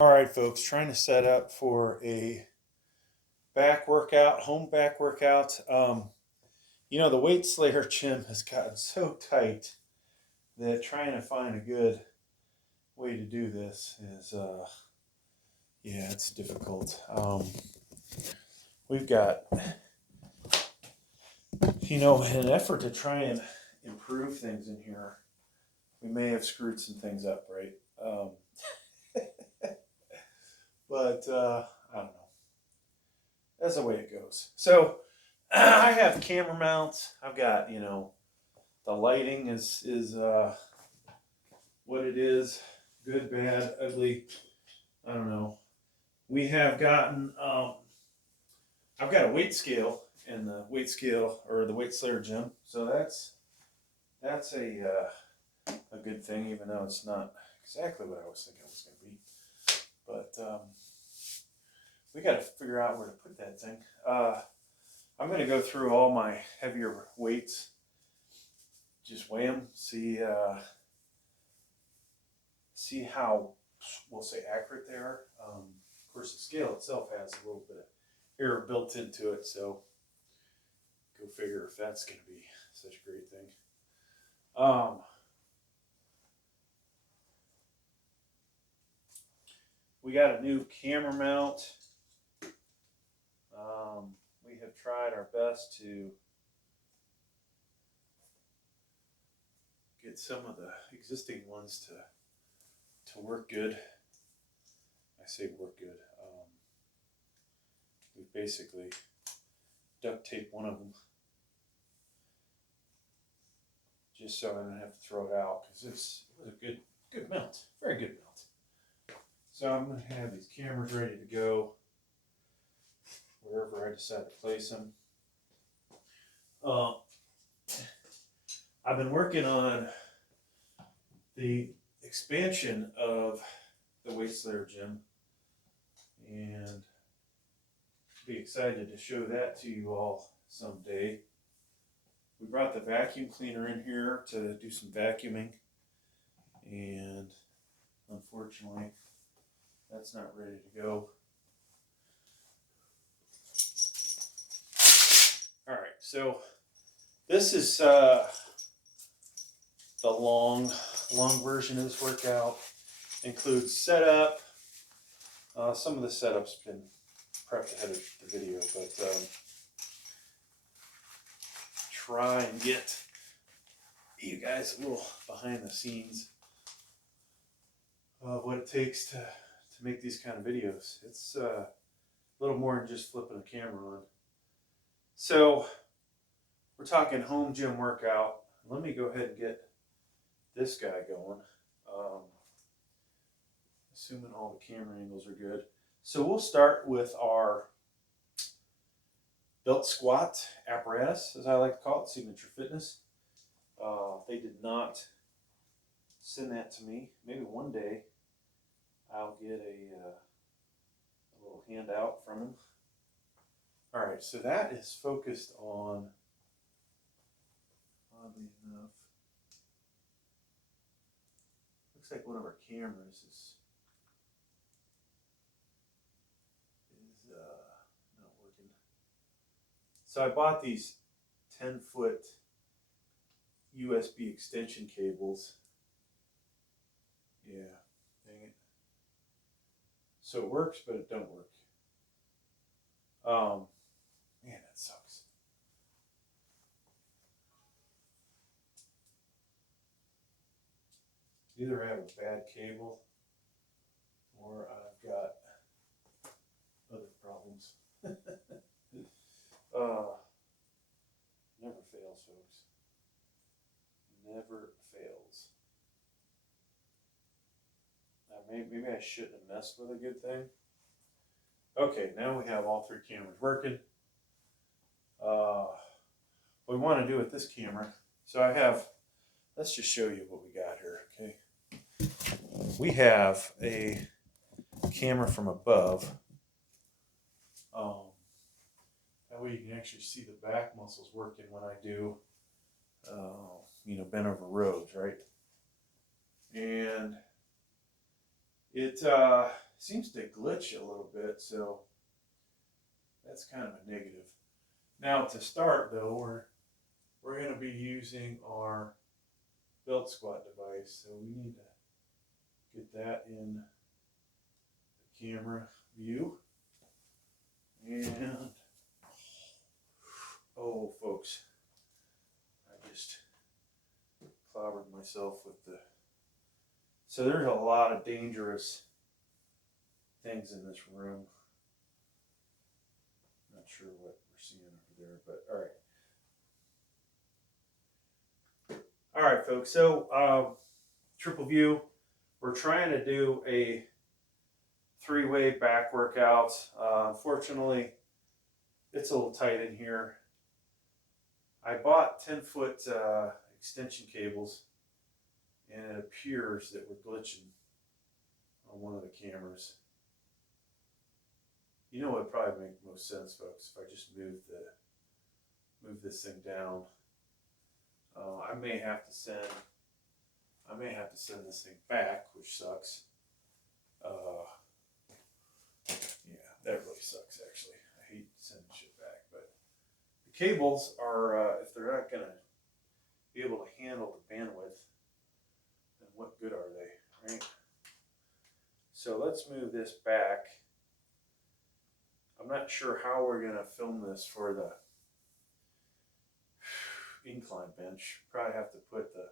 All right, folks, trying to set up for a back workout, home back workout. The weight slayer gym has gotten so tight that trying to find a good way to do this is, yeah, it's difficult. We've got, in an effort to try and improve things in here, we may have screwed some things up, right? But I don't know. That's the way it goes. So I have camera mounts. I've got, the lighting is what it is. Good, bad, ugly. I don't know. We have gotten, I've got a weight scale in the weight scale or the weight slayer gym. So that's a good thing, even though it's not exactly what I was thinking it was going to be. But we got to figure out where to put that thing. I'm going to go through all my heavier weights, just weigh them, see how, we'll say, accurate they are. Of course, the scale itself has a little bit of error built into it, so go figure if that's going to be such a great thing. We got a new camera mount. We have tried our best to get some of the existing ones to work good. I say work good. We've basically duct taped one of them just so I don't have to throw it out, because it was a good mount, very good mount. So I'm going to have these cameras ready to go wherever I decide to place them. I've been working on the expansion of the weight slayer gym, and be excited to show that to you all someday. We brought the vacuum cleaner in here to do some vacuuming, and unfortunately that's not ready to go. All right, so this is the long version of this workout. Includes setup. Some of the setup's been prepped ahead of the video, but try and get you guys a little behind the scenes of what it takes to make these kind of videos. It's a little more than just flipping a camera on. So we're talking home gym workout. Let me go ahead and get this guy going. Assuming all the camera angles are good. So we'll start with our belt squat apparatus, as I like to call it, Signature Fitness. They did not send that to me. Maybe one day I'll get a little handout from them. All right, so that is focused on, oddly enough, looks like one of our cameras is not working. So I bought these 10-foot USB extension cables. Yeah, dang it. So it works, but it don't work. Man, that sucks. Either I have a bad cable or I've got other problems. Never fails, folks. Never fails. Now, maybe I shouldn't have messed with a good thing. Okay, now we have all three cameras working. What we want to do with this camera, so I have, let's just show you what we got here, okay? We have a camera from above. That way you can actually see the back muscles working when I do, bent over rows, right? And it seems to glitch a little bit, so that's kind of a negative. Now to start though, we're going to be using our belt squat device, so we need to get that in the camera view. And oh folks, I just clobbered myself with the, so there's a lot of dangerous things in this room. Not sure what we're seeing over there, but all right. All right, folks, so triple view, we're trying to do a 3-way back workout. Unfortunately, it's a little tight in here. I bought 10-foot extension cables, and it appears that we're glitching on one of the cameras. You know what would probably make most sense, folks, if I just move this thing down. I may have to send this thing back, which sucks. Yeah, that really sucks actually. I hate sending shit back, but the cables are, if they're not gonna be able to handle the bandwidth, then what good are they, right? So let's move this back. I'm not sure how we're gonna film this for the incline bench. Probably have to put the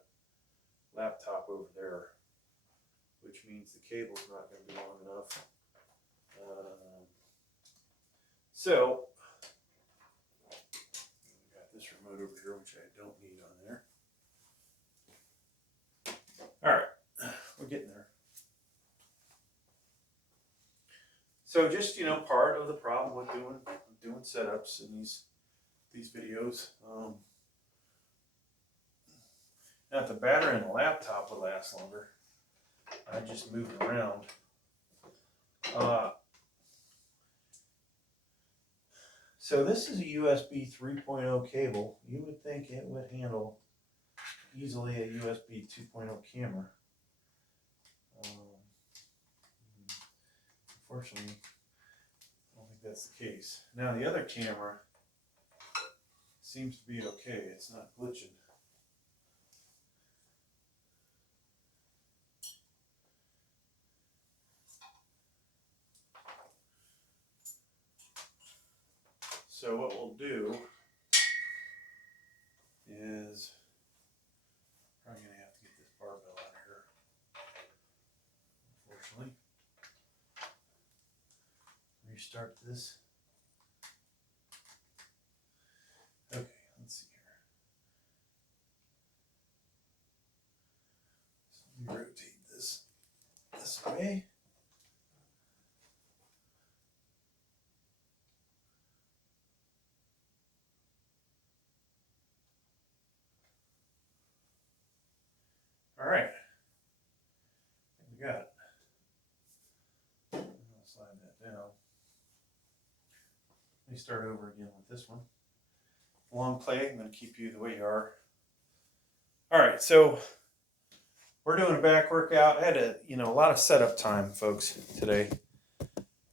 laptop over there, which means the cable's not going to be long enough. So we got this remote over here, which I don't need on there. All right, we're getting there. So just, part of the problem with doing setups in these videos. Now, if the battery in the laptop would last longer, I just move it around. So this is a USB 3.0 cable. You would think it would handle easily a USB 2.0 camera. Unfortunately, I don't think that's the case. Now the other camera seems to be okay. It's not glitching. So what we'll do is probably going to have to get this barbell out of here, unfortunately. Restart this. Okay, let's see here. So let me rotate this way. All right, we got it. I'll slide that down. Let me start over again with this one. Long play, I'm going to keep you the way you are. All right, so we're doing a back workout. I had a lot of setup time, folks, today.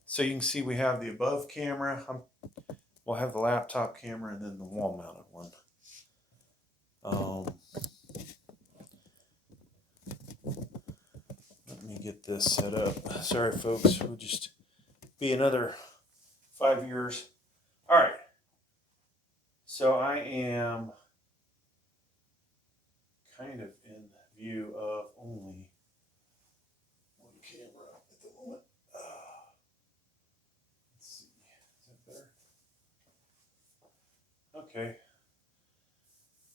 So you can see we have the above camera. We'll have the laptop camera and then the wall-mounted one. Let me get this set up. Sorry, folks. We'll just be another 5 years. All right. So I am kind of in view of only one camera at the moment. Let's see. Is that better? Okay.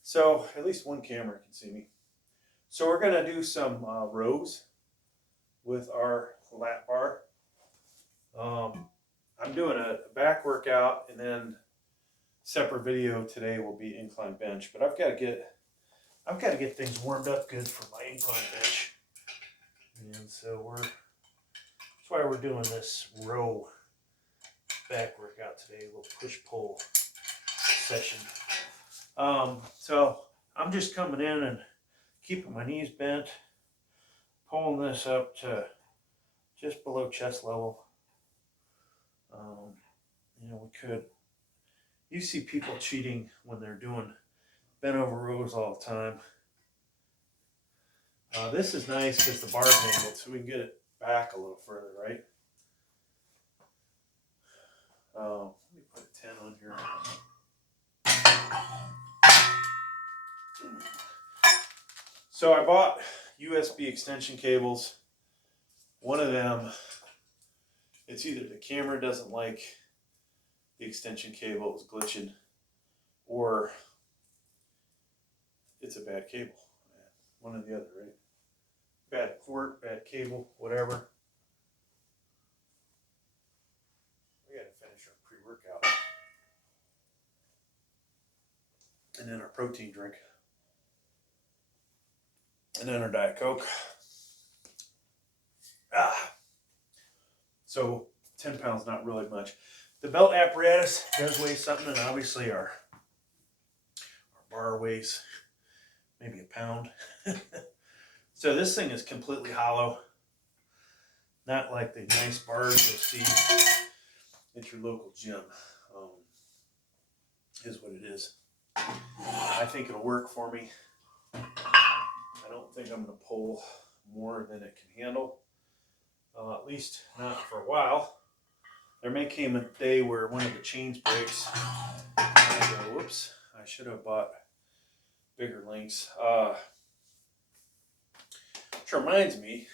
So at least one camera can see me. So we're going to do some rows with our lat bar. I'm doing a back workout, and then separate video today will be incline bench. But I've got to get things warmed up good for my incline bench, and so that's why we're doing this row back workout today. A little push-pull session. So I'm just coming in and keeping my knees bent, pulling this up to just below chest level. You know, we could. You see people cheating when they're doing bent over rows all the time. This is nice because the bar's angled, so we can get it back a little further, right? Let me put a 10 on here. So I bought USB extension cables. One of them, it's either the camera doesn't like the extension cable is glitching, or it's a bad cable. One or the other, right? Bad port, bad cable, whatever. We got to finish our pre-workout. And then our protein drink. And then our Diet Coke. So 10 pounds, not really much. The belt apparatus does weigh something, and obviously our bar weighs maybe a pound. So this thing is completely hollow. Not like the nice bars you'll see at your local gym. Is what it is. I think it'll work for me. I don't think I'm going to pull more than it can handle. At least not for a while. There may come a day where one of the chains breaks. And I go, whoops, I should have bought bigger links. Which reminds me,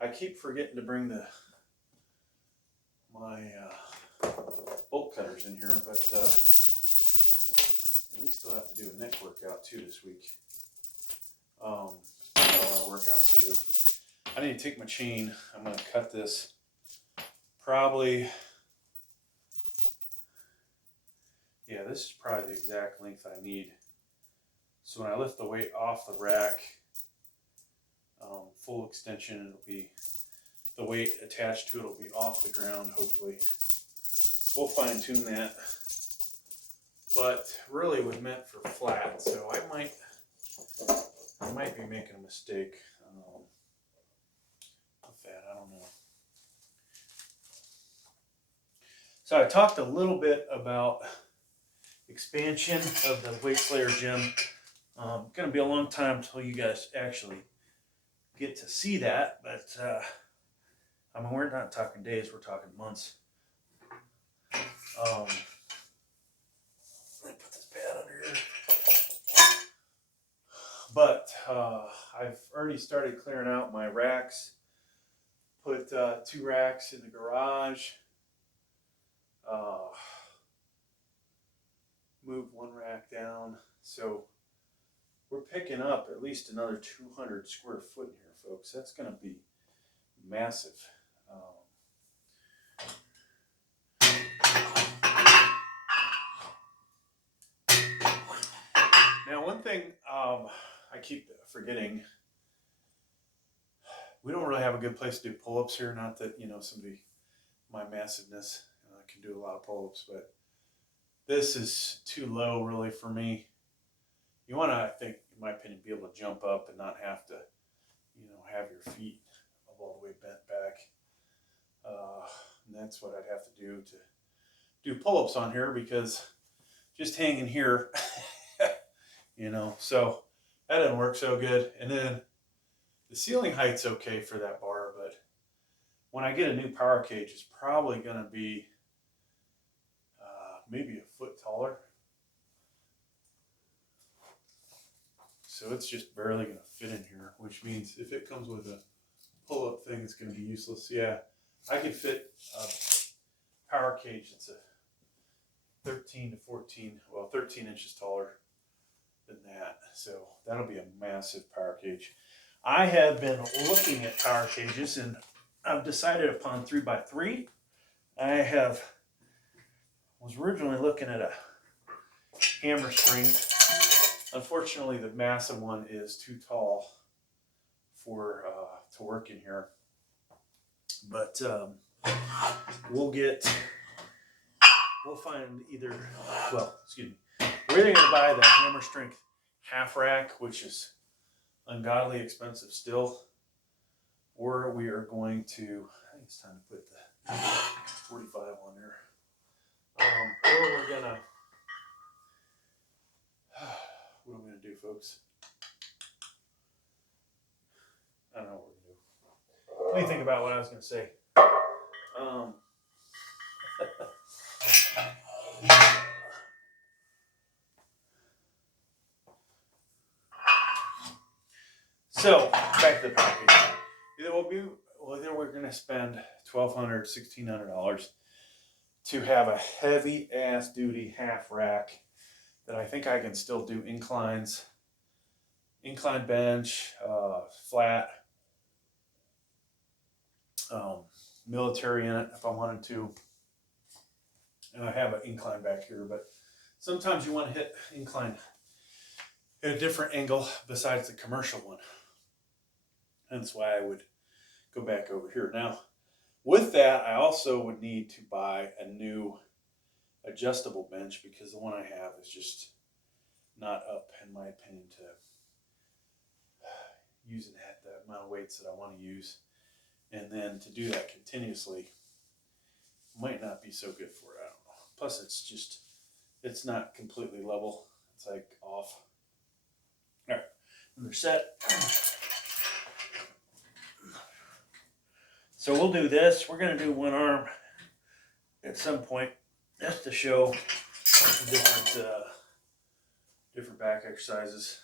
I keep forgetting to bring my bolt cutters in here, but we still have to do a neck workout too this week. I got a lot of workouts to do. I need to take my chain. I'm going to cut this probably, yeah, this is probably the exact length I need. So when I lift the weight off the rack, full extension, it'll be, the weight attached to it will be off the ground, hopefully. We'll fine tune that. But really it was meant for flat, so I might be making a mistake. With that, I don't know. So I talked a little bit about expansion of the Weight Slayer gym. Going to be a long time until you guys actually get to see that, but I mean, we're not talking days, we're talking months. Let me put this pad under here. But I've already started clearing out my racks. Put 2 racks in the garage. Moved 1 rack down. So we're picking up at least another 200 square foot in here, folks. That's going to be massive. Now, one thing I keep forgetting, we don't really have a good place to do pull-ups here. Not that, you know, somebody, my massiveness, can do a lot of pull-ups, but this is too low really for me. You want to, I think, in my opinion, be able to jump up and not have to, you know, have your feet all the way bent back. And that's what I'd have to do pull-ups on here, because just hanging here, you know, so that didn't work so good. And then the ceiling height's okay for that bar, but when I get a new power cage, it's probably going to be maybe a foot taller. So it's just barely going to fit in here, which means if it comes with a pull-up thing, it's going to be useless. Yeah, I could fit a power cage that's a 13 to 14, well, 13 inches taller than that. So that'll be a massive power cage. I have been looking at power cages, and I've decided upon 3x3. I was originally looking at a hammer strength. Unfortunately, the massive one is too tall for to work in here. But we'll find either, well, excuse me, we're either going to buy the hammer strength half rack, which is ungodly expensive still, or we are going to, I think it's time to put the 45 on there. Or we're gonna, what are we gonna do, folks? I don't know what we're gonna do. Let me think about what I was gonna say. So back to the package. Either we're gonna spend $1,200, $1,600 to have a heavy ass duty half rack that I think I can still do inclines, incline bench, flat, military in it if I wanted to. And I have an incline back here, but sometimes you want to hit incline at a different angle besides the commercial one. That's why I would go back over here. Now, with that, I also would need to buy a new adjustable bench because the one I have is just not up, in my opinion, to using the amount of weights that I want to use. And then to do that continuously might not be so good for it. I don't know. Plus, it's not completely level. It's like off. All right, and they're set. So we'll do this. We're going to do one arm at some point just to show different back exercises.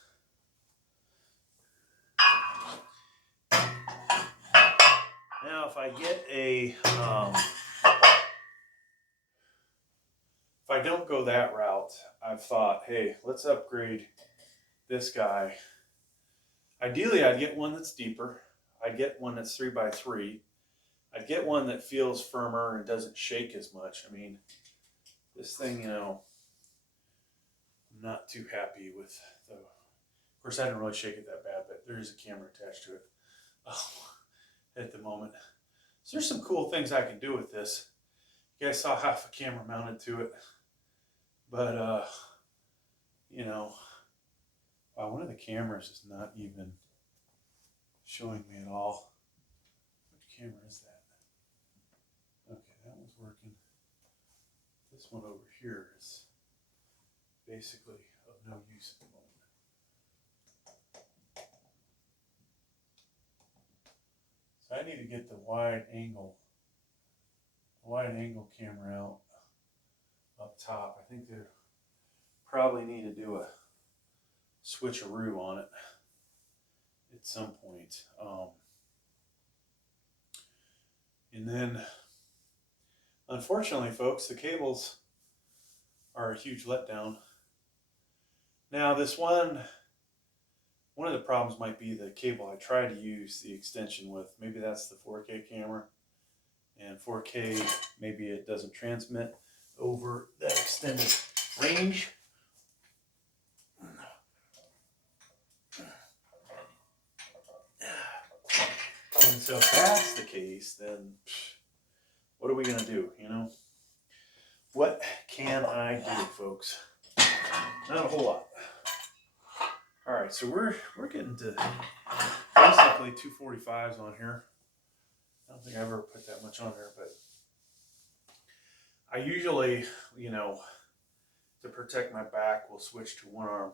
Now, if I get if I don't go that route, I've thought, hey, let's upgrade this guy. Ideally, I'd get one that's deeper. I'd get one that's 3x3. I'd get one that feels firmer and doesn't shake as much. I mean, this thing, you know, I'm not too happy with the, of course, I didn't really shake it that bad, but there is a camera attached to it at the moment. So there's some cool things I can do with this. You guys saw half a camera mounted to it, but, you know, wow, one of the cameras is not even showing me at all. Which camera is that? Okay, that one's working. This one over here is basically of no use at the moment. So I need to get the wide angle camera out up top. I think they probably need to do a switcheroo on it at some point. And then, unfortunately, folks, the cables are a huge letdown. Now, this one of the problems might be the cable I try to use the extension with. Maybe that's the 4K camera, and 4K, maybe it doesn't transmit over that extended range. And so if that's the case, then what are we going to do, you know? What can I do, folks? Not a whole lot. All right, so we're getting to basically 245s on here. I don't think I ever put that much on there, but I usually, you know, to protect my back, will switch to one arm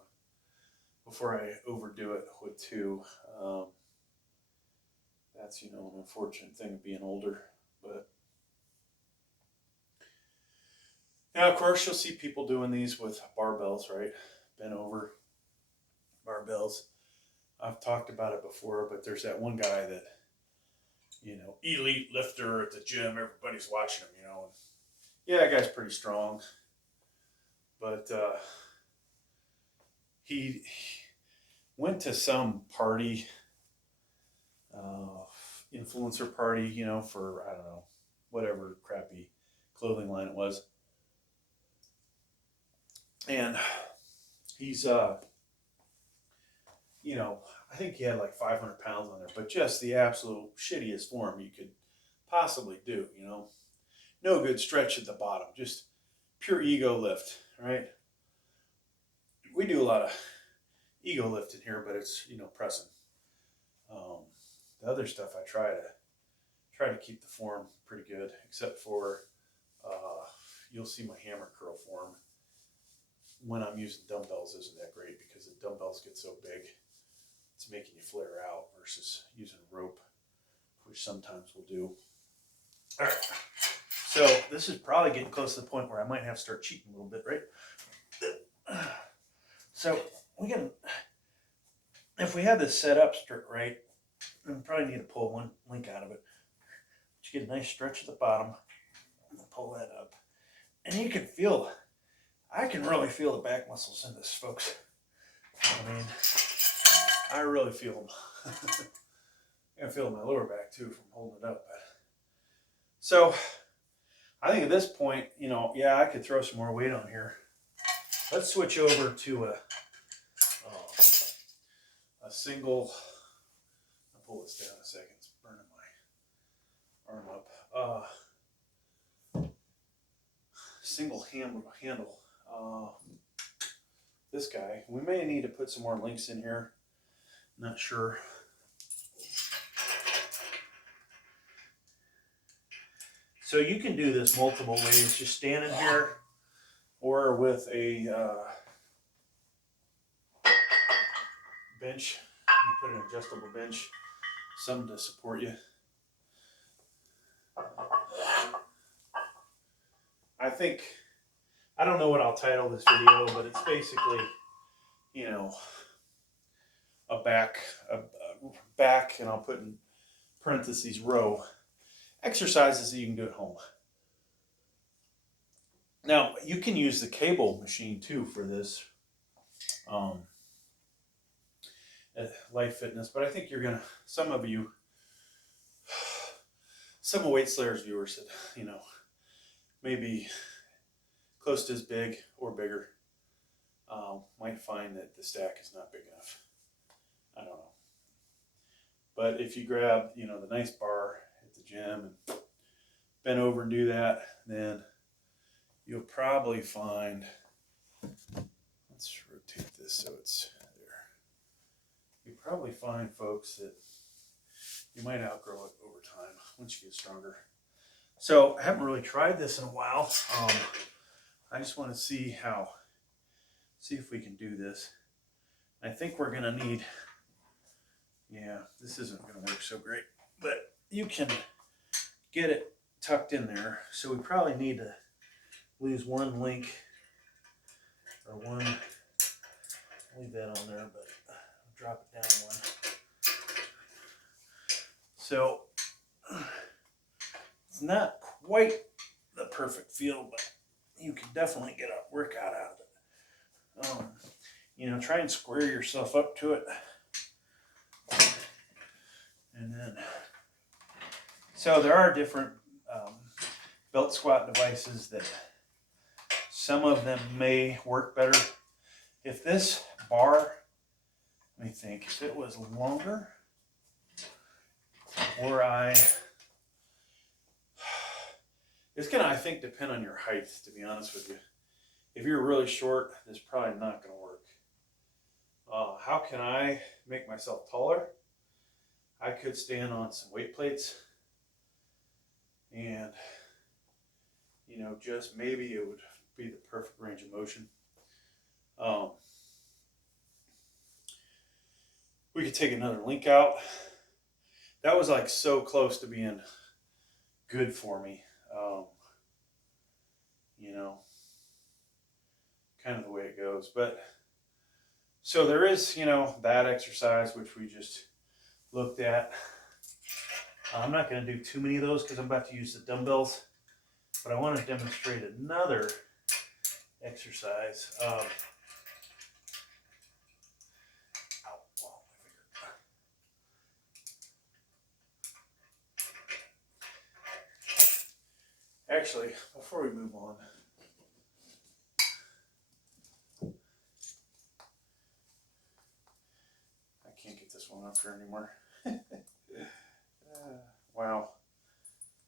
before I overdo it with two. That's, you know, an unfortunate thing of being older. But now, of course, you'll see people doing these with barbells, right? Bent over barbells. I've talked about it before, but there's that one guy that, you know, elite lifter at the gym. Everybody's watching him, you know. And yeah, that guy's pretty strong. But he went to some party, influencer party, you know, for, I don't know, whatever crappy clothing line it was. And he's, you know, I think he had like 500 pounds on there, but just the absolute shittiest form you could possibly do, you know. No good stretch at the bottom, just pure ego lift, right? We do a lot of ego lifting here, but it's, you know, pressing. The other stuff I try to keep the form pretty good, except for you'll see my hammer curl form when I'm using dumbbells isn't that great because the dumbbells get so big, it's making you flare out versus using a rope, which sometimes we'll do. All right, so this is probably getting close to the point where I might have to start cheating a little bit, right? So we can, if we have this set up right, we probably need to pull one link out of it. But you get a nice stretch at the bottom, and pull that up, and you can feel. I can really feel the back muscles in this, folks. I mean, I really feel them. I feel my lower back too from holding it up. So I think at this point, you know, yeah, I could throw some more weight on here. Let's switch over to a single. I'll pull this down a second. It's burning my arm up. Single handle. This guy. We may need to put some more links in here. Not sure. So you can do this multiple ways, just standing here or with a bench. You put an adjustable bench, something to support you. I don't know what I'll title this video, but it's basically, you know, a back, and I'll put in parentheses row, exercises that you can do at home. Now, you can use the cable machine too for this Life Fitness, but I think you're gonna, some of Weight Slayers viewers that, you know, maybe close to as big or bigger might find that the stack is not big enough. I don't know. But if you grab, you know, the nice bar at the gym and bend over and do that, then you'll probably find, let's rotate this so it's there. You'll probably find, folks, that you might outgrow it over time once you get stronger. So I haven't really tried this in a while. I just want to see if we can do this. I think we're going to need, yeah, this isn't going to work so great, but you can get it tucked in there. So we probably need to lose one link or one, leave that on there, but drop it down one. So it's not quite the perfect feel, but you can definitely get a workout out of it. You know, try and square yourself up to it. And then, so there are different belt squat devices that some of them may work better. If this bar, let me think, if it was longer, or it's gonna, I think, depend on your height, to be honest with you. If you're really short, this is probably not gonna work. How can I make myself taller? I could stand on some weight plates and, you know, just maybe it would be the perfect range of motion. We could take another link out. That was like so close to being good for me. You know, kind of the way it goes. But so there is, you know, that exercise which we just looked at. I'm not going to do too many of those because I'm about to use the dumbbells, but I want to demonstrate another exercise. Actually, before we move on, I can't get this one up here anymore. Wow.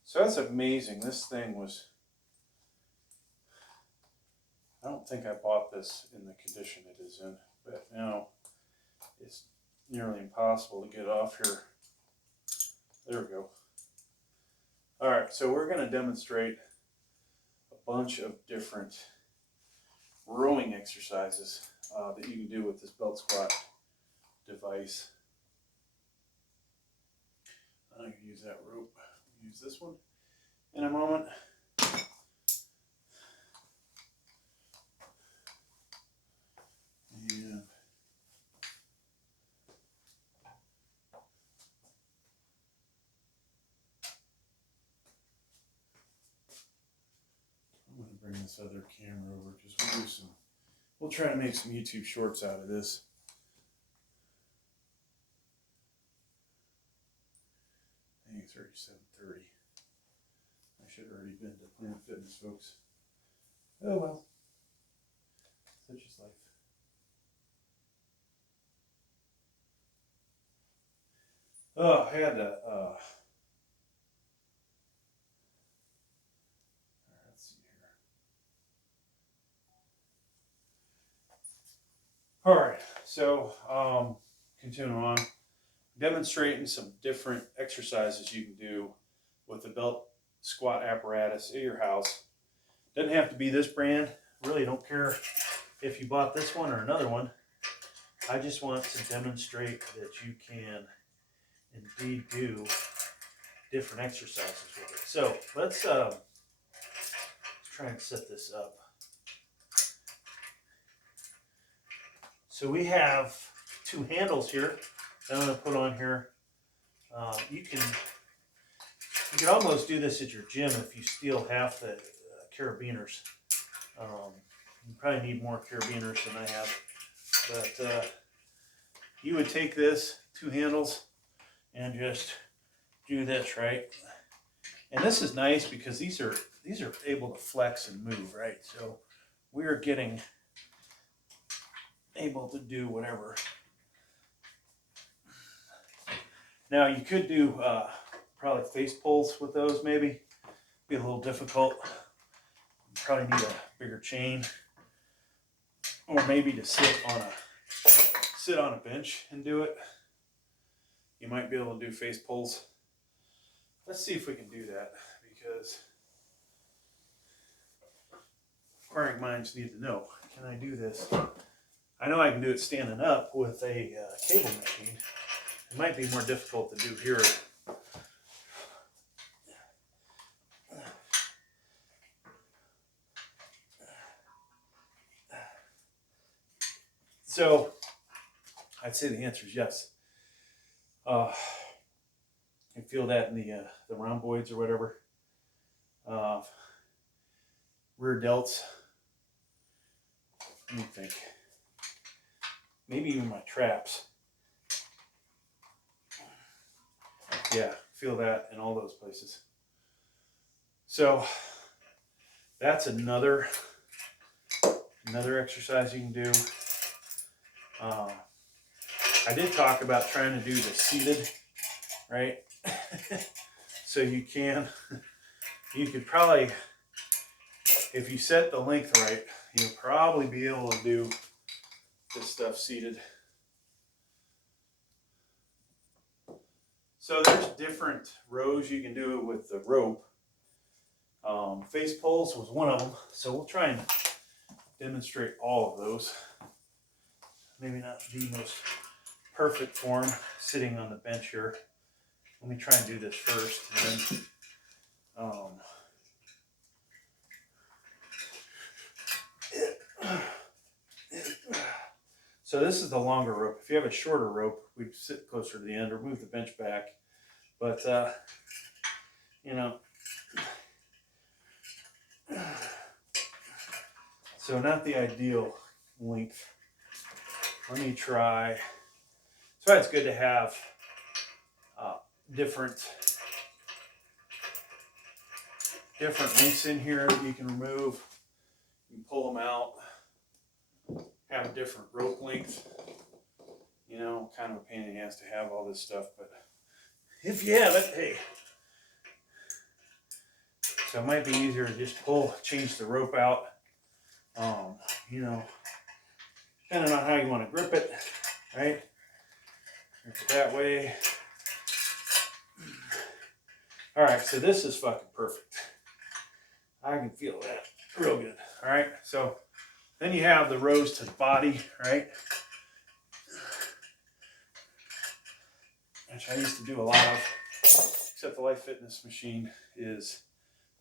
So that's amazing. This thing was, I don't think I bought this in the condition it is in, but now it's nearly impossible to get off here. There we go. All right, so we're going to demonstrate a bunch of different rowing exercises that you can do with this belt squat device. I'm going to use that rope. Use this one in a moment. And I'm going to bring this other camera over because we'll try to make some YouTube shorts out of this. I think it's already 7:30. I should have already been to Planet Fitness, folks. Oh well. Such is life. Oh, I had to, let's see here. All right, so continuing on, demonstrating some different exercises you can do with the belt squat apparatus at your house. Doesn't have to be this brand. Really don't care if you bought this one or another one. I just want to demonstrate that you can indeed do different exercises with it. So let's try and set this up. So we have two handles here that I'm going to put on here. You can almost do this at your gym if you steal half the carabiners. You probably need more carabiners than I have, but you would take this two handles and just do this, right? And this is nice because these are able to flex and move, right? So we're getting able to do whatever. Now you could do probably face pulls with those, maybe. Be a little difficult. You probably need a bigger chain, or maybe to sit on a bench and do it. You might be able to do face pulls. Let's see if we can do that, because inquiring minds need to know, can I do this? I know I can do it standing up with a cable machine. It might be more difficult to do here. So I'd say the answer is yes. You feel that in the rhomboids or whatever. Rear delts. Let me think. Maybe even my traps. Yeah, feel that in all those places. So that's another exercise you can do. I did talk about trying to do the seated, right? So you could probably, if you set the length right, you'll probably be able to do this stuff seated. So there's different rows you can do with the rope. Face pulls was one of them, so we'll try and demonstrate all of those. Maybe not the most perfect form sitting on the bench here. Let me try and do this first, and then so this is the longer rope. If you have a shorter rope, we'd sit closer to the end or move the bench back. But you know, so not the ideal length. Let me try. That's why it's good to have different links in here that you can remove. You can pull them out. Have a different rope length. You know, kind of a pain in the ass to have all this stuff, but if you have it, hey. So it might be easier to just change the rope out. You know, depending on how you want to grip it, right? Grip it that way. All right, so this is fucking perfect. I can feel that real good. All right, so then you have the rows to the body, right? Which I used to do a lot of, except the Life Fitness machine is,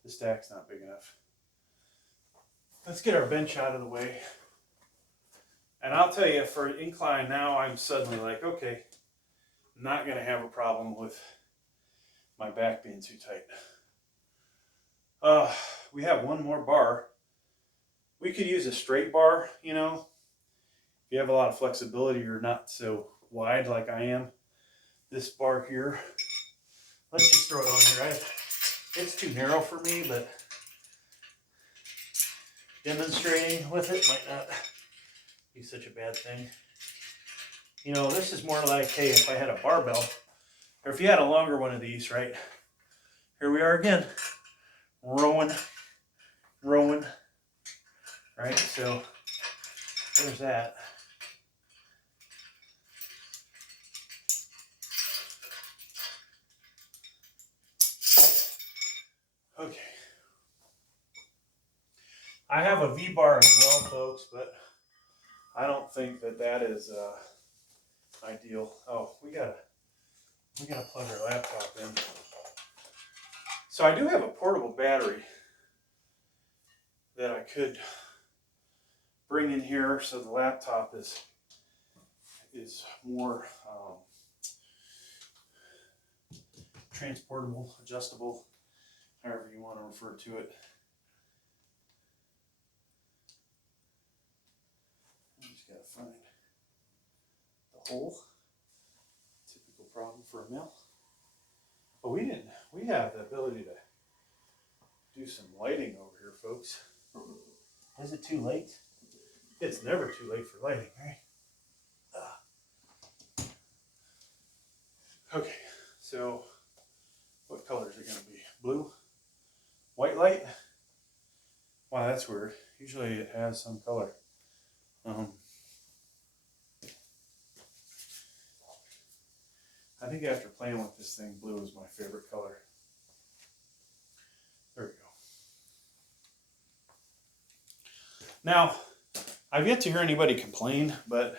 the stack's not big enough. Let's get our bench out of the way. And I'll tell you, for incline now, I'm suddenly like, okay, I'm not going to have a problem with my back being too tight. We have one more bar. We could use a straight bar, you know. If you have a lot of flexibility, you're not so wide like I am. This bar here, let's just throw it on here. It's too narrow for me, but demonstrating with it might not be such a bad thing. You know, this is more like, hey, if I had a barbell, or if you had a longer one of these, right? Here we are again, rowing, right? So there's that. Okay. I have a V-bar as well, folks, but I don't think that that is ideal. Oh, we gotta plug our laptop in. So I do have a portable battery that I could bring in here, so the laptop is more transportable, adjustable, however you want to refer to it. I just gotta find the hole. Typical problem for a mill. But we have the ability to do some lighting over here, folks. Is it too late? It's never too late for lighting, right? Okay, so what color is it going to be? Blue? White light? Wow, that's weird. Usually it has some color. I think after playing with this thing, blue is my favorite color. There we go. Now, I've yet to hear anybody complain, but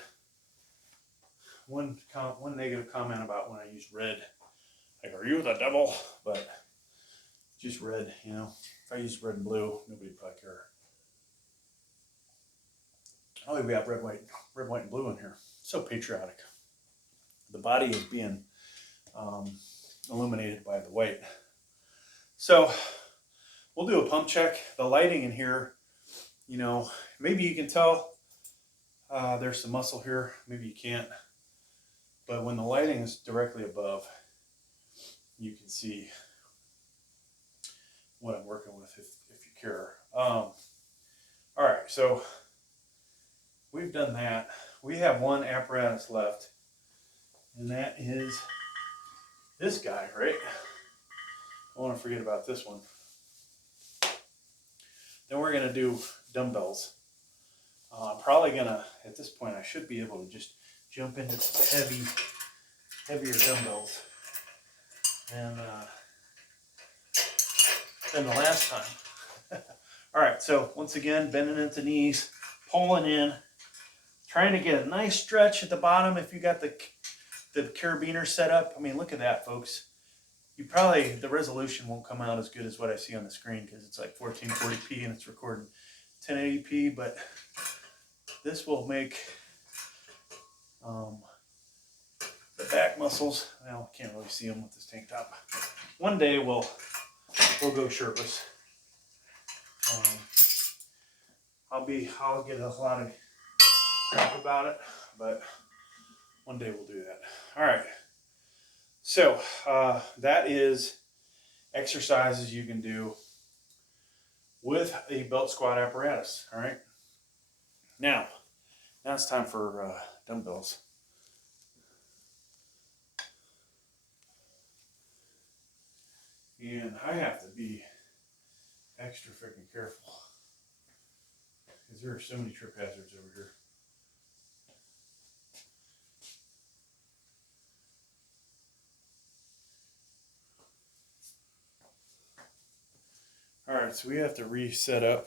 one negative comment about when I used red, like, are you the devil? But just red, you know. If I used red and blue, nobody would probably care. Oh, we have red, white, and blue in here. So patriotic. The body is being illuminated by the white. So we'll do a pump check. The lighting in here, you know, maybe you can tell there's some muscle here. Maybe you can't. But when the lighting is directly above, you can see what I'm working with if you care. All right, so we've done that. We have one apparatus left, and that is this guy, right? I want to forget about this one. Then we're going to do dumbbells. I'm probably going to, at this point, I should be able to just jump into some heavier dumbbells than the last time. All right, so once again, bending at the knees, pulling in, trying to get a nice stretch at the bottom if you got the carabiner set up. I mean, look at that, folks. You probably, the resolution won't come out as good as what I see on the screen because it's like 1440p and it's recording 1080p, but this will make the back muscles, well, can't really see them with this tank top. One day we'll go shirtless. I'll get a lot of crap about it, but one day we'll do that. All right. So that is exercises you can do with a belt squat apparatus. All right. Now it's time for dumbbells. And I have to be extra freaking careful because there are so many trip hazards over here. All right, so we have to reset up.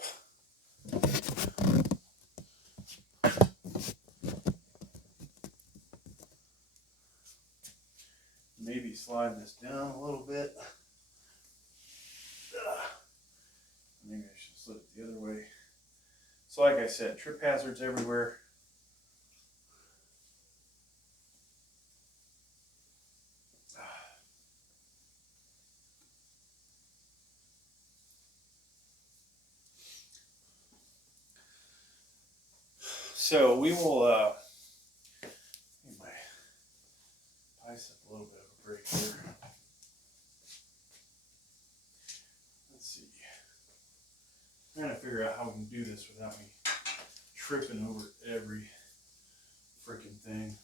Maybe slide this down a little bit. Maybe I should slip it the other way. So like I said, trip hazards everywhere. So we will give my bicep a little bit of a break here. Let's see. I'm trying to figure out how we can do this without me tripping over every freaking thing.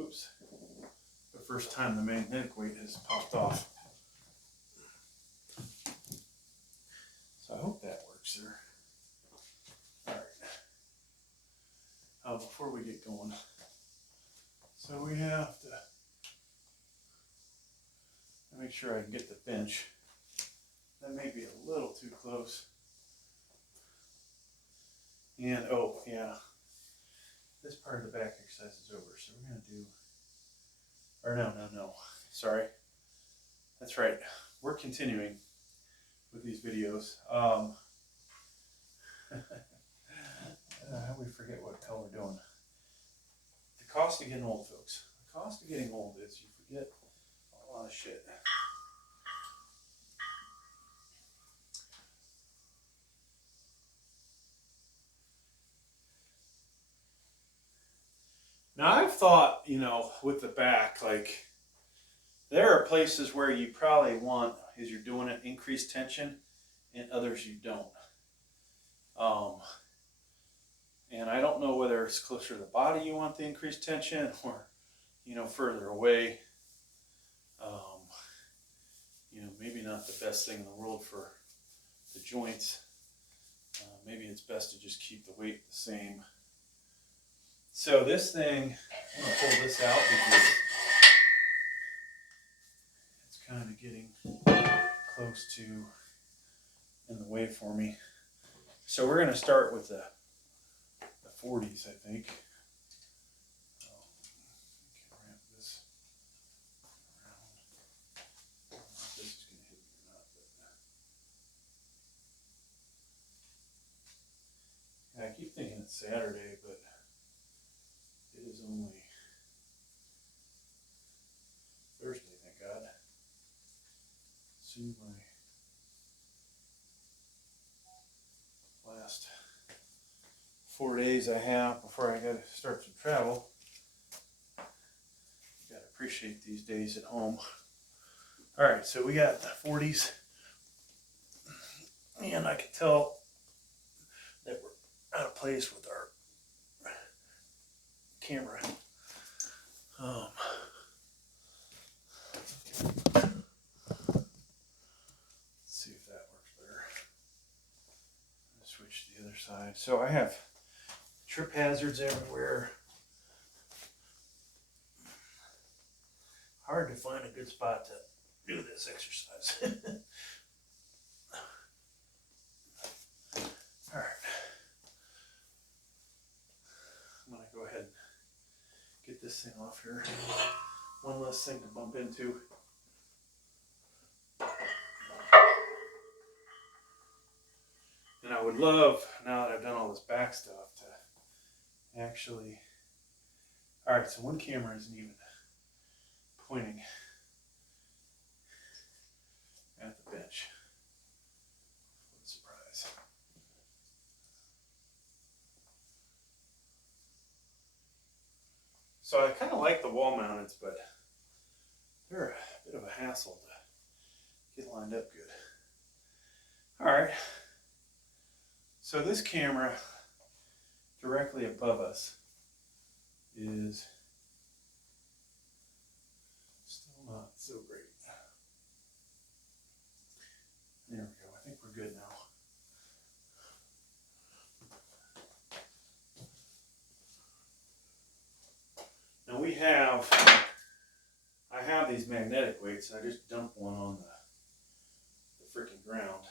Oops. The first time the magnetic weight has popped off. So I hope that works there. Alright. Before we get going, so we have to make sure I can get the bench. That may be a little too close. And oh yeah, this part of the back exercise is over, so we're going to do, or no, sorry. That's right, we're continuing with these videos. We forget what the hell we're doing. The cost of getting old, folks. The cost of getting old is you forget a lot of shit. Now I've thought, you know, with the back, like there are places where you probably want, as you're doing it, increased tension, and others you don't. And I don't know whether it's closer to the body you want the increased tension, or, you know, further away. You know, maybe not the best thing in the world for the joints. Maybe it's best to just keep the weight the same. So this thing, I'm going to pull this out because it's kind of getting close to in the way for me. So we're going to start with the 40s, I think. Can ramp this around. I don't know if this is going to hit me or not, but I keep thinking it's Saturday, but it is only Thursday, thank God. See my last 4 days I have before I got to start some travel. You got to appreciate these days at home. All right, so we got the 40s, and I can tell that we're out of place with our camera. Let's see if that works better. Switch to the other side. So I have trip hazards everywhere. Hard to find a good spot to do this exercise. All right. I'm going to go ahead and get this thing off here. One less thing to bump into. And I would love, now that I've done all this back stuff, to actually... Alright, so one camera isn't even pointing at the bench. What a surprise. So I kind of like the wall mounted, but they're a bit of a hassle to get lined up good. Alright. So this camera directly above us is have these magnetic weights. I just dump one on the freaking ground.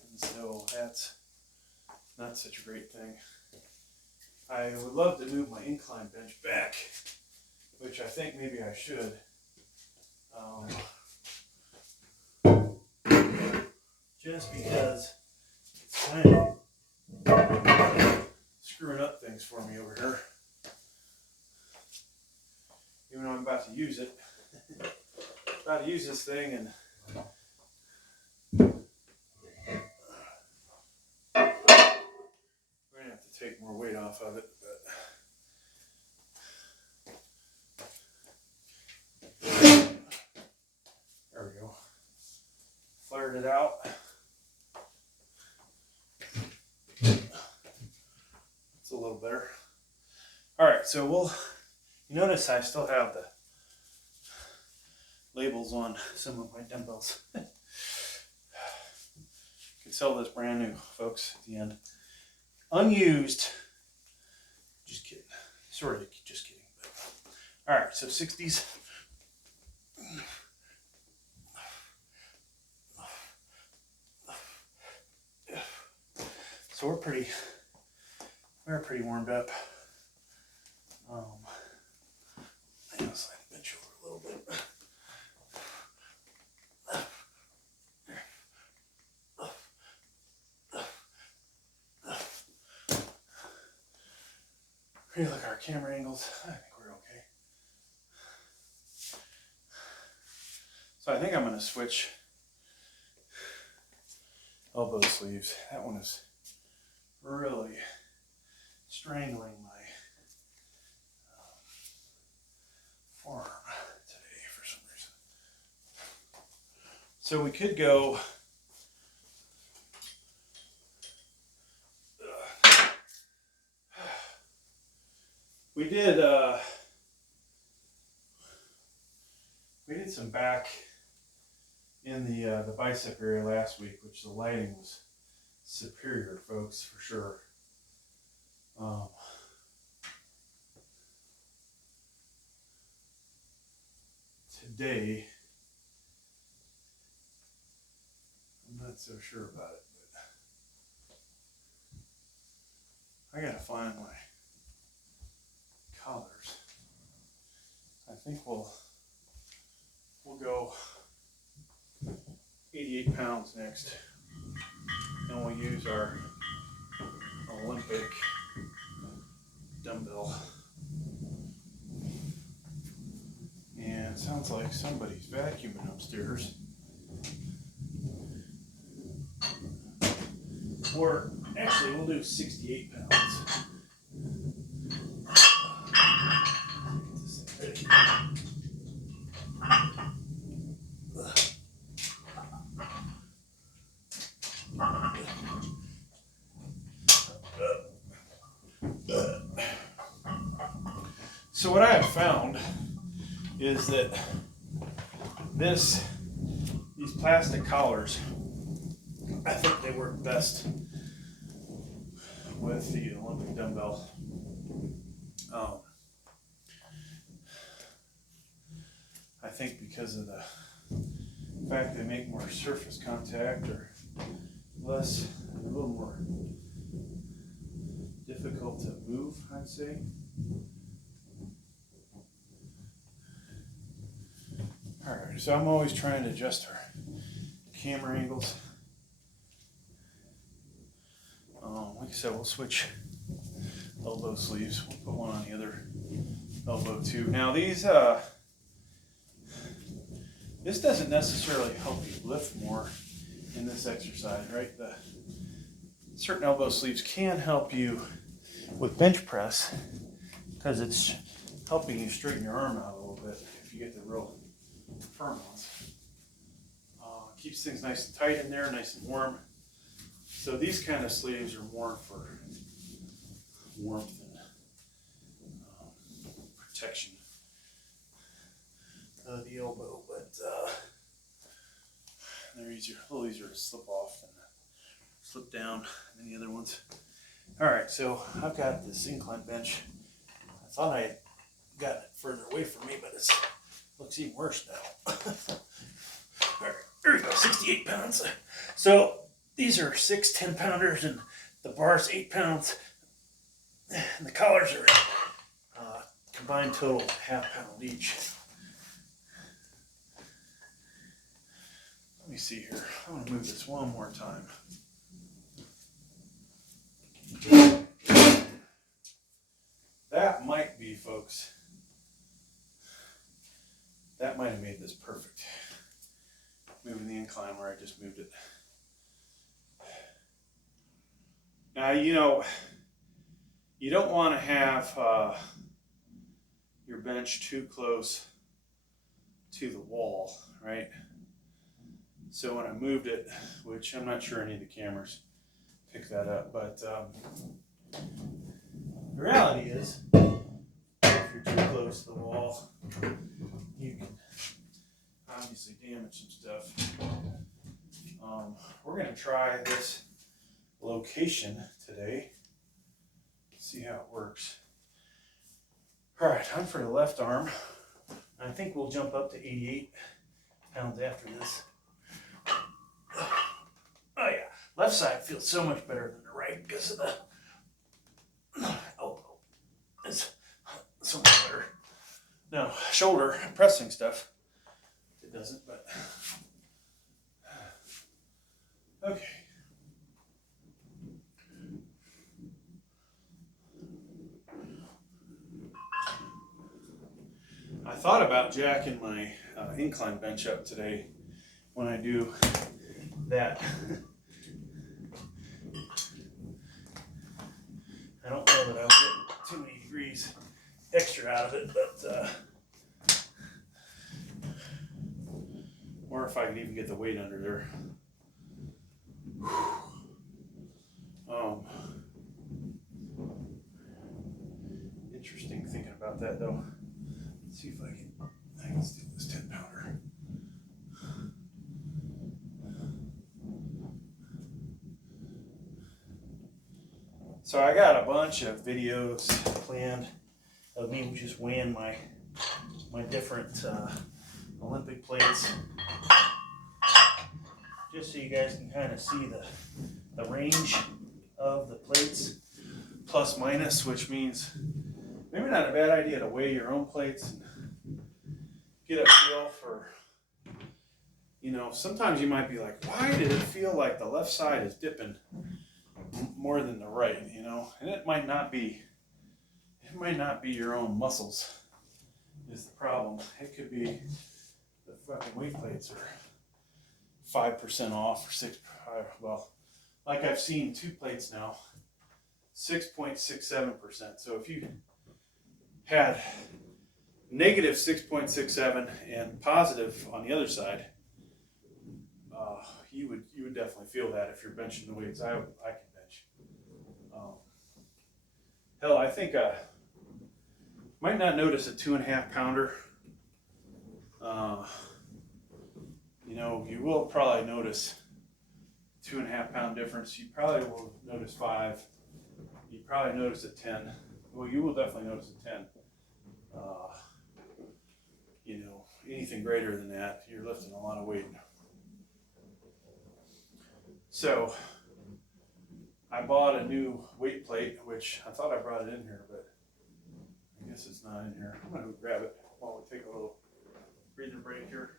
And so that's not such a great thing. I would love to move my incline bench back, which I think maybe I should. Just because it's kind of screwing up things for me over here. Even though I'm about to use it. About to use this thing and we're gonna have to take more weight off of it, but there we go. Flared it out. It's a little better. All right, so you notice I still have the labels on some of my dumbbells. Could sell this brand new, folks, at the end. Unused. Just kidding. Sort of just kidding. All right, so 60s. So we're pretty warmed up. I'm gonna slide the bench over a little bit. Really look at our camera angles. I think we're okay. So I think I'm gonna switch elbow sleeves. That one is really strangling my forearm today for some reason. So we could go we did some back in the bicep area last week, which the lighting was superior, folks, for sure. Today, I'm not so sure about it, but I gotta find my collars. I think we'll go 88 pounds next, and we'll use our Olympic dumbbell. And it sounds like somebody's vacuuming upstairs. Or actually, we'll do 68 pounds. So what I have found is that these plastic collars, I think they work best with the Olympic dumbbell. I think because of the fact they make more surface contact, or less, a little more difficult to move, I'd say. Alright, so I'm always trying to adjust our camera angles. Like I said, we'll switch elbow sleeves. We'll put one on the other elbow too. Now these, this doesn't necessarily help you lift more in this exercise, right? The certain elbow sleeves can help you with bench press because it's helping you straighten your arm out a little bit if you get the real firm ones. Keeps things nice and tight in there, nice and warm. So these kind of sleeves are more for warmth and protection of the elbow, but they're a little easier to slip off than slip down than the other ones. All right, so I've got this incline bench. I thought I had gotten it further away from me, but it looks even worse now. All right, there we go, 68 pounds. So these are 6 10-pounders, and the bar's 8 pounds, and the collars are combined total ½ pound each. Let me see here. I'm going to move this one more time. That might be, folks. That might have made this perfect. Moving the incline where I just moved it. Now, you know, you don't want to have your bench too close to the wall, right? So when I moved it, which I'm not sure any of the cameras pick that up, but the reality is, if you're too close to the wall, you can obviously damage some stuff. We're going to try this location today, see how it works. All right, time for the left arm. I think we'll jump up to 88 pounds after this. Oh yeah, left side feels so much better than the right because of the elbow. It's so much better. Now, shoulder pressing stuff, it doesn't, but okay. I thought about jacking my incline bench up today when I do that. I don't know that I'll get too many degrees extra out of it, but or if I could even get the weight under there. Interesting thinking about that though. Let's see if I can steal this 10-pounder. So I got a bunch of videos planned of me just weighing my different Olympic plates, just so you guys can kind of see the range of the plates, plus minus, which means maybe not a bad idea to weigh your own plates and get a feel for, you know, sometimes you might be like, why did it feel like the left side is dipping more than the right, you know? And it might not be your own muscles is the problem. It could be the fucking weight plates are 5% off or 6, well, like I've seen 2 plates now, 6.67%. So if you had negative 6.67 and positive on the other side, you would definitely feel that if you're benching the weights I can bench. Hell, I think might not notice a 2.5 pounder. You know, you will probably notice 2.5 pound difference. You probably will notice 5. You probably notice a 10. Well, you will definitely notice a 10. You know, anything greater than that, you're lifting a lot of weight. So I bought a new weight plate, which I thought I brought it in here, but I guess it's not in here. I'm going to grab it while we take a little breather break here.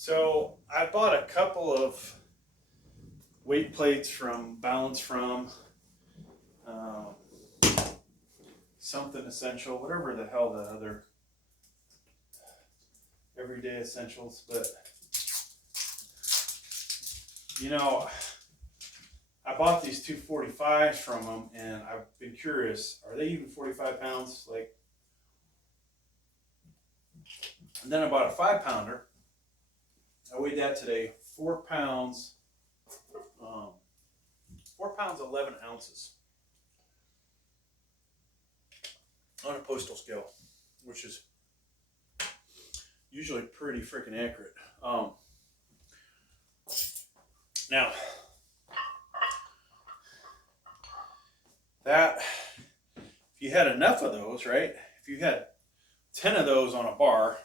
So I bought a couple of weight plates from Balance From, Something Essential, whatever the hell the other Everyday Essentials. But you know, I bought these two 45s from them, and I've been curious, are they even 45 pounds? Like, and then I bought a 5-pounder. I weighed that today, 4 pounds, 4 pounds 11 ounces on a postal scale, which is usually pretty freaking accurate. Now, that, if you had enough of those, right? If you had 10 of those on a bar,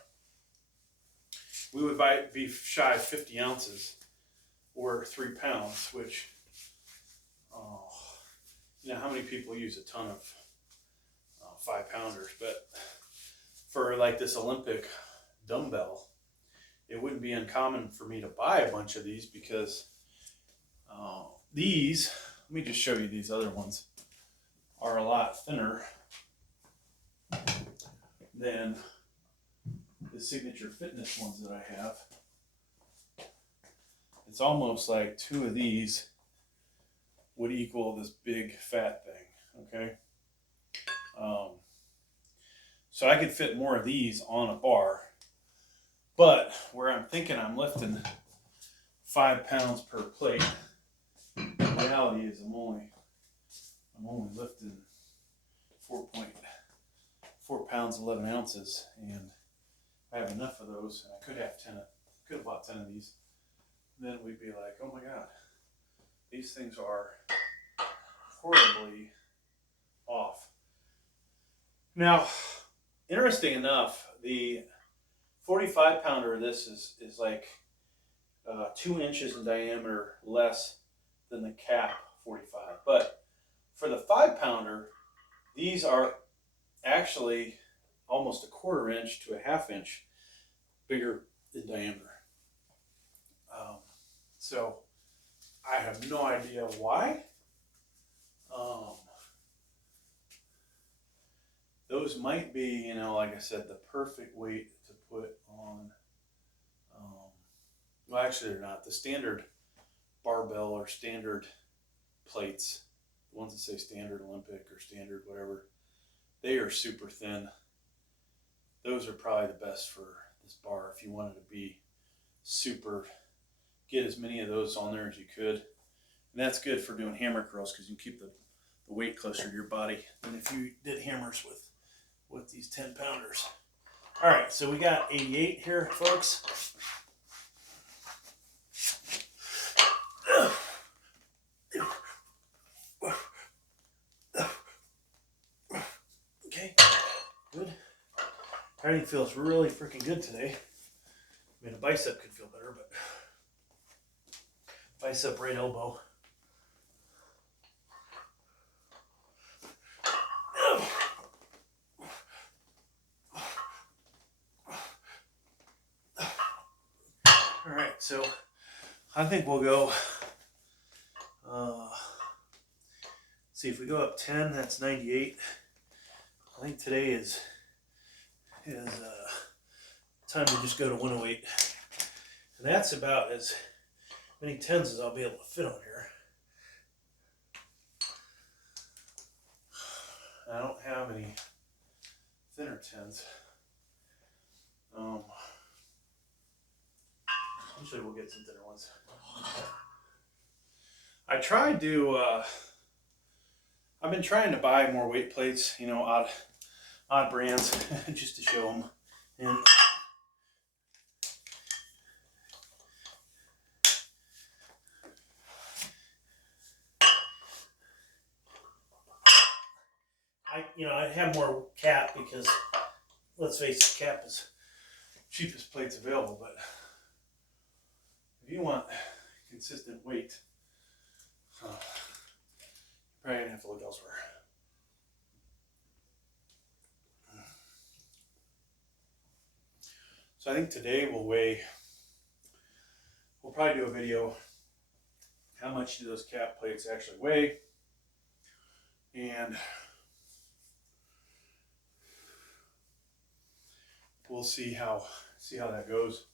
we would be shy of 50 ounces or 3 pounds, which, you know, how many people use a ton of 5-pounders? But for like this Olympic dumbbell, it wouldn't be uncommon for me to buy a bunch of these, because these, let me just show you these other ones, are a lot thinner than the Signature Fitness ones that I have. It's almost like 2 of these would equal this big fat thing, okay? So I could fit more of these on a bar, but where I'm thinking I'm lifting 5 pounds per plate, the reality is I'm only lifting 4 pounds 11 ounces, and I have enough of those, and I could have bought 10 of these. Then we'd be like, oh my God, these things are horribly off. Now, interesting enough, the 45-pounder of this is like 2 inches in diameter less than the cap 45. But for the 5-pounder, these are actually almost a 1/4 inch to a 1/2 inch bigger in diameter. So I have no idea why. Those might be, you know, like I said, the perfect weight to put on. Well, actually, they're not. The standard barbell or standard plates, the ones that say standard Olympic or standard whatever, they are super thin. Those are probably the best for this bar if you wanted to be super, get as many of those on there as you could. And that's good for doing hammer curls, because you can keep the weight closer to your body than if you did hammers with these 10-pounders. All right, so we got 88 here, folks. Okay, good. Everything feels really freaking good today. I mean, a bicep could feel better, but bicep, right elbow. All right, so I think we'll go, see, if we go up 10, that's 98. I think today is time to just go to 108. And that's about as many 10s as I'll be able to fit on here. I don't have any thinner 10s. Usually we'll get some thinner ones. I tried to, I've been trying to buy more weight plates, you know, odd brands, just to show them. And I have more cap, because let's face it, cap is cheapest plates available. But if you want consistent weight, you're probably gonna have to look elsewhere. So I think today we'll probably do a video how much do those cap plates actually weigh, and we'll see how that goes.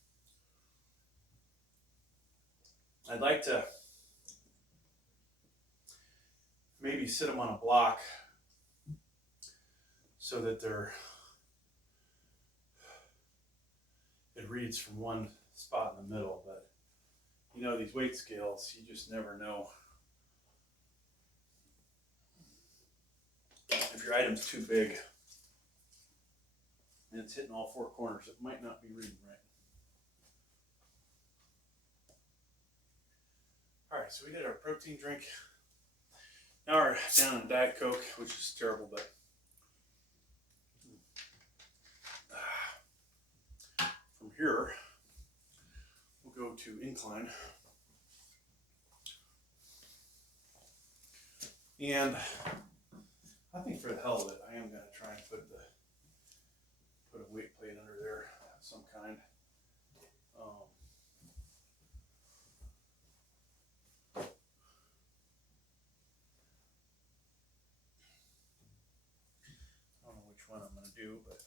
I'd like to maybe sit them on a block so that it reads from one spot in the middle. But you know, these weight scales, you just never know if your item's too big and it's hitting all four corners, it might not be reading right. All right, so we did our protein drink. Now we're down in Diet Coke, which is terrible, but from here, we'll go to incline. And I think for the hell of it, I am going to try and put a weight plate under there of some kind. I don't know which one I'm going to do, but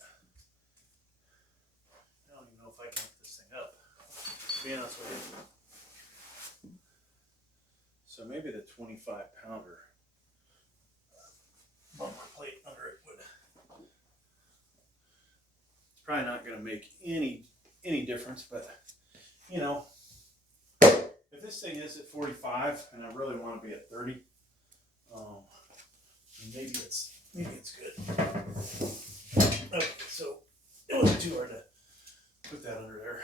I don't even know if I can lift this thing up, to be honest with you. So maybe the 25-pounder bumper plate under it would. It's probably not going to make any difference, but you know, if this thing is at 45 and I really want to be at 30, maybe it's good. Okay, so it wasn't too hard to put that under there.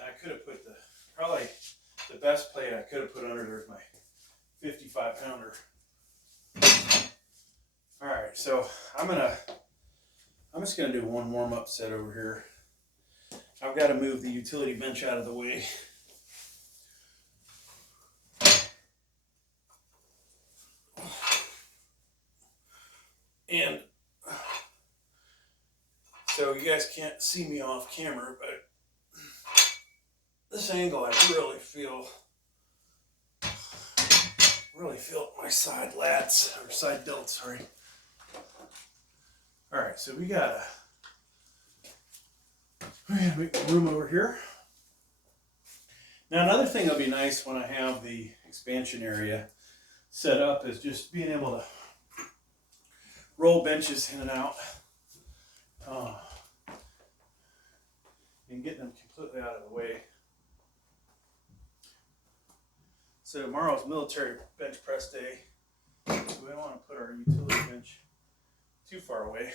I could have put probably the best plate I could have put under there is my 55-pounder. All right, so I'm just gonna do one warm-up set over here. I've got to move the utility bench out of the way. And so you guys can't see me off camera, but this angle, I really feel my side lats, or side delts, sorry. All right, so we gotta make room over here. Now, another thing that'll be nice when I have the expansion area set up is just being able to roll benches in and out, and getting them completely out of the way. So tomorrow's military bench press day, so we don't want to put our utility bench too far away.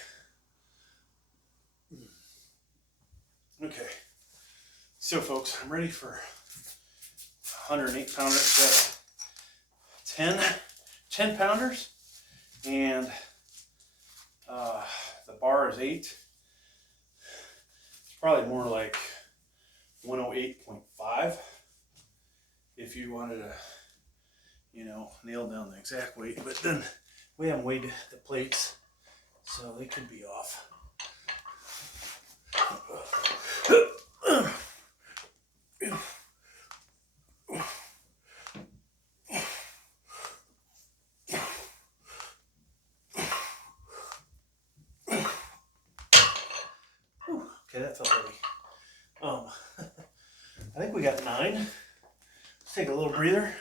Okay, so folks, I'm ready for 108 pounders, so 10 pounders, and the bar is 8. It's probably more like 108.5 if you wanted to, you know, nail down the exact weight. But then we haven't weighed the plates, so they could be off. Okay, that felt heavy. I think we got 9. Let's take a little breather.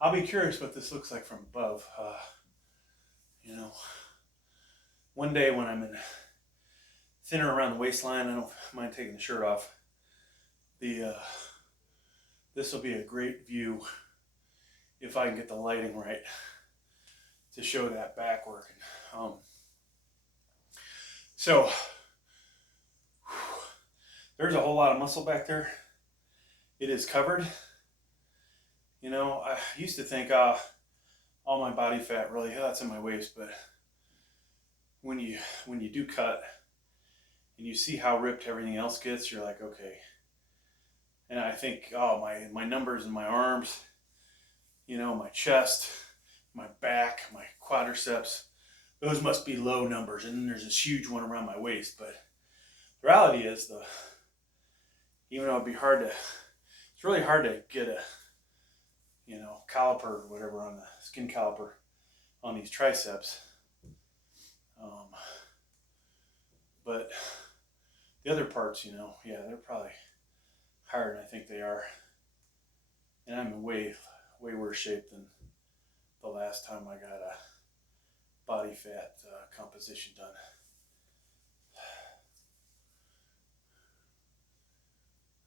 I'll be curious what this looks like from above. You know, one day when I'm in thinner around the waistline, I don't mind taking the shirt off. This will be a great view if I can get the lighting right to show that back working. So there's a whole lot of muscle back there. It is covered. You know, I used to think, all my body fat really, that's in my waist, but when you do cut and you see how ripped everything else gets, you're like, okay. And I think, my numbers in my arms, you know, my chest, my back, my quadriceps, those must be low numbers. And then there's this huge one around my waist. But the reality is, even though it's really hard to get a, you know, caliper or whatever on the skin caliper on these triceps. But The other parts, you know, yeah, they're probably higher than I think they are. And I'm in way worse shape than the last time I got a body fat composition done.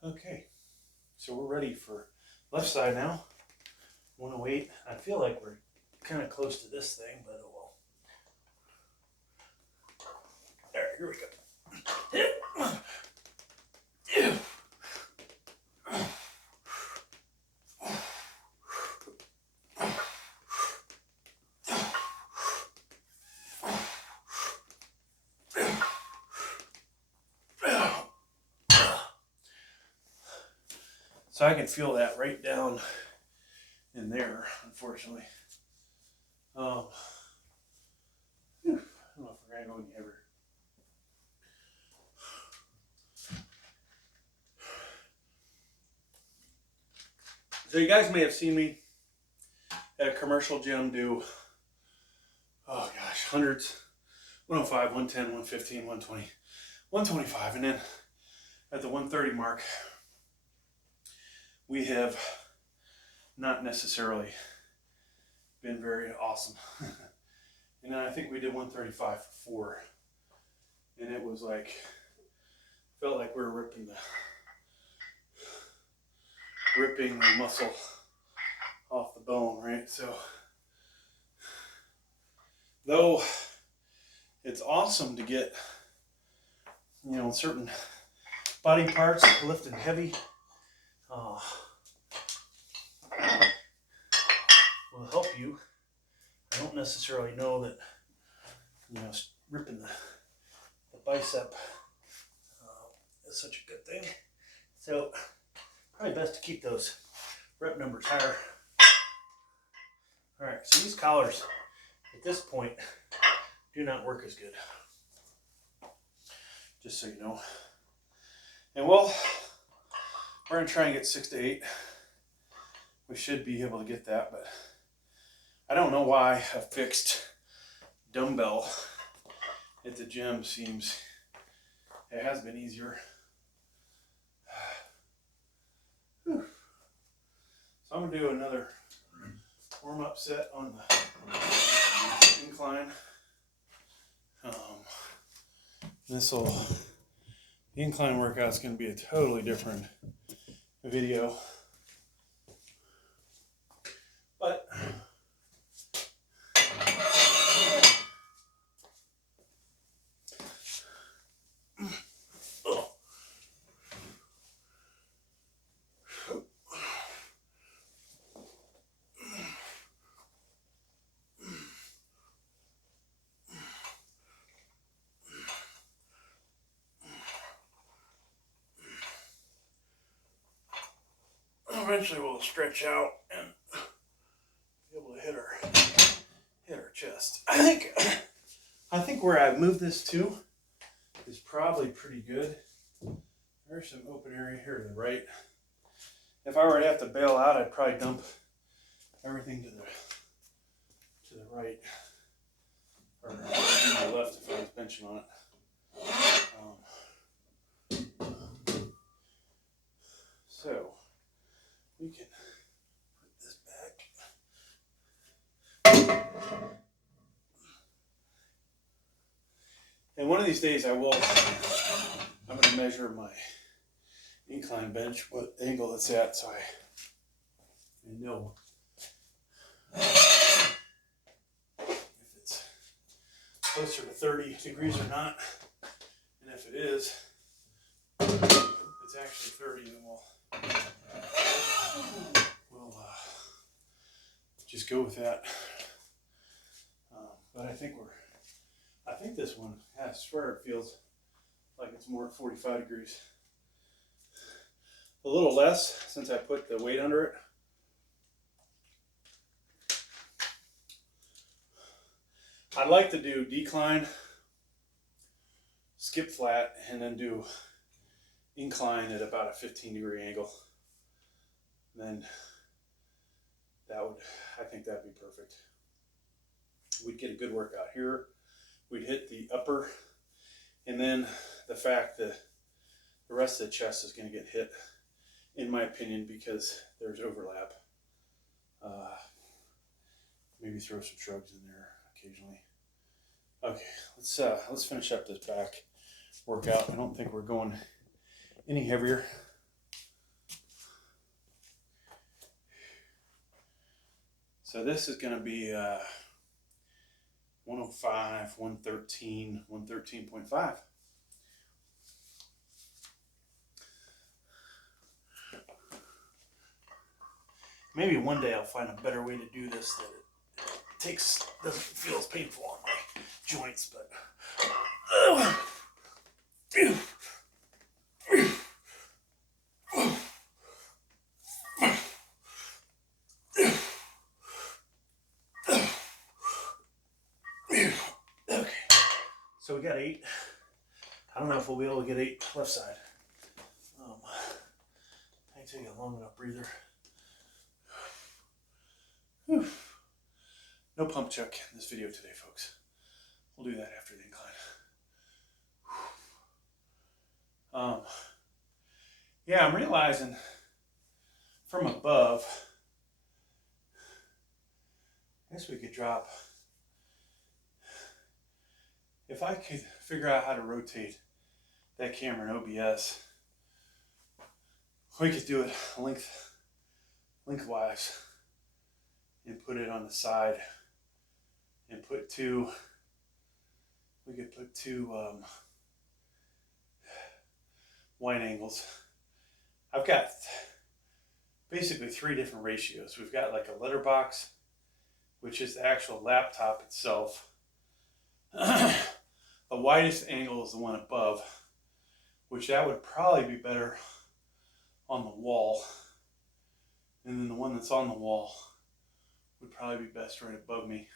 Okay, so we're ready for left side now. 108. I feel like we're kind of close to this thing, but oh well. All right, here we go. So I can feel that right down in there, unfortunately. I don't know if we're going to go any heavier. So you guys may have seen me at a commercial gym do, oh gosh, hundreds, 105, 110, 115, 120, 125, and then at the 130 mark, we have not necessarily been very awesome. And then I think we did 135 for 4. And it was like, felt like we were ripping the muscle off the bone, right? So, though it's awesome to get, you know, certain body parts lifted heavy, will help you. I don't necessarily know that, you know, ripping the bicep is such a good thing. So probably best to keep those rep numbers higher. All right, so these collars at this point do not work as good, just so you know. And well, we're gonna try and get 6 to 8. We should be able to get that, but I don't know why a fixed dumbbell at the gym seems, it has been easier. Whew. So I'm gonna do another warm-up set on the incline. The incline workout is going to be a totally different video, but eventually we'll stretch out and be able to hit our chest. I think where I've moved this to is probably pretty good. There's some open area here to the right. If I were to have to bail out, I'd probably dump everything to the right, or to the left if I was benching on it. So we can put this back. And one of these days I'm going to measure my incline bench, what angle it's at, so I know if it's closer to 30 degrees or not. And if it is, it's actually 30, then we'll just go with that. But I think this one, I swear it feels like it's more at 45 degrees. A little less since I put the weight under it. I'd like to do decline, skip flat, and then do incline at about a 15-degree angle. Then I think that'd be perfect. We'd get a good workout here. We'd hit the upper, and then the fact that the rest of the chest is going to get hit, in my opinion, because there's overlap. Maybe throw some shrugs in there occasionally. Okay, let's finish up this back workout. I don't think we're going any heavier. So this is going to be 105, 113, 113.5. Maybe one day I'll find a better way to do this that it doesn't feel as painful on my joints, but okay. So we got 8. I don't know if we'll be able to get 8 left side. I take a long enough breather. Whew. No pump check in this video today, folks. We'll do that after the incline. Yeah, I'm realizing from above, I guess we could drop, if I could figure out how to rotate that camera in OBS, we could do it lengthwise and put it on the side and put two, we could put 2 wide angles. I've got basically 3 different ratios. We've got like a letterbox, which is the actual laptop itself. The widest angle is the one above, which that would probably be better on the wall. And then the one that's on the wall would probably be best right above me.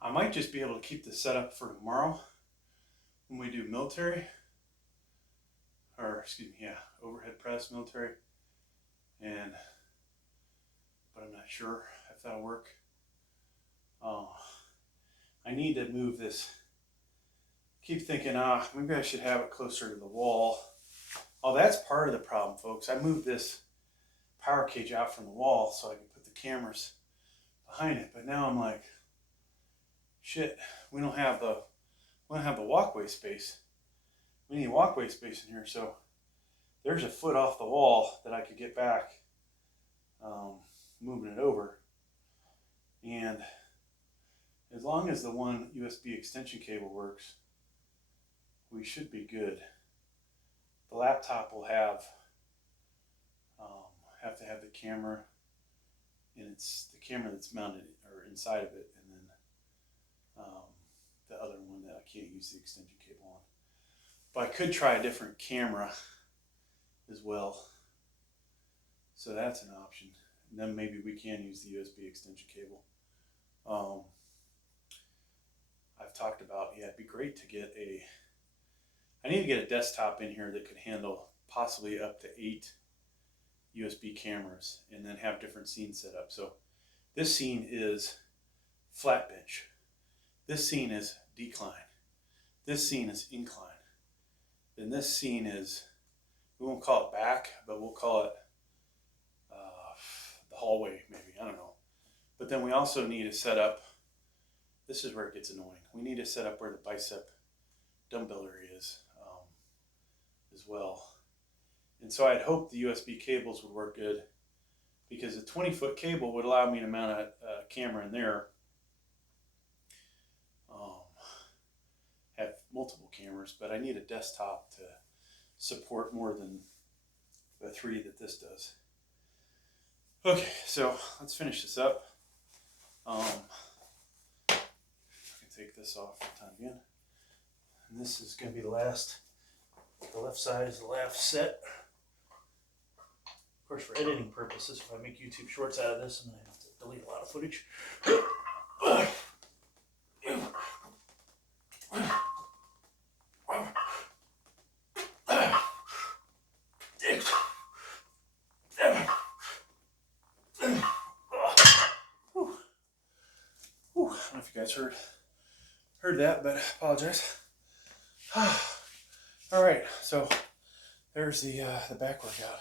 I might just be able to keep this set up for tomorrow when we do military, or excuse me, yeah, overhead press military, but I'm not sure if that'll work. I need to move this. Keep thinking, maybe I should have it closer to the wall. Oh, that's part of the problem, folks. I moved this power cage out from the wall so I can put the cameras behind it, but now I'm like, shit, we don't have the walkway space. We need walkway space in here, so there's a foot off the wall that I could get back, moving it over. And as long as the one USB extension cable works, we should be good. The laptop will have to have the camera, and it's the camera that's mounted or inside of it, and then the other one that I can't use the extension cable on. But I could try a different camera as well, so that's an option. And then maybe we can use the USB extension cable. I've talked about, yeah, it'd be great to get I need to get a desktop in here that could handle possibly up to 8 USB cameras and then have different scenes set up. So this scene is flat bench. This scene is decline. This scene is incline. Then this scene is, we won't call it back, but we'll call it the hallway maybe, I don't know. But then we also need to set up, this is where it gets annoying. We need to set up where the bicep dumbbell area is as well. And so I'd hope the USB cables would work good, because a 20-foot cable would allow me to mount a camera in there, have multiple cameras, but I need a desktop to support more than the 3 that this does. Okay, so let's finish this up. I can take this off for the time being. And this is going to be the last. The left side is the last set. Of course, for editing purposes, if I make YouTube shorts out of this, I'm going to have to delete a lot of footage. I don't know if you guys heard that, but I apologize. All right, so there's the back workout.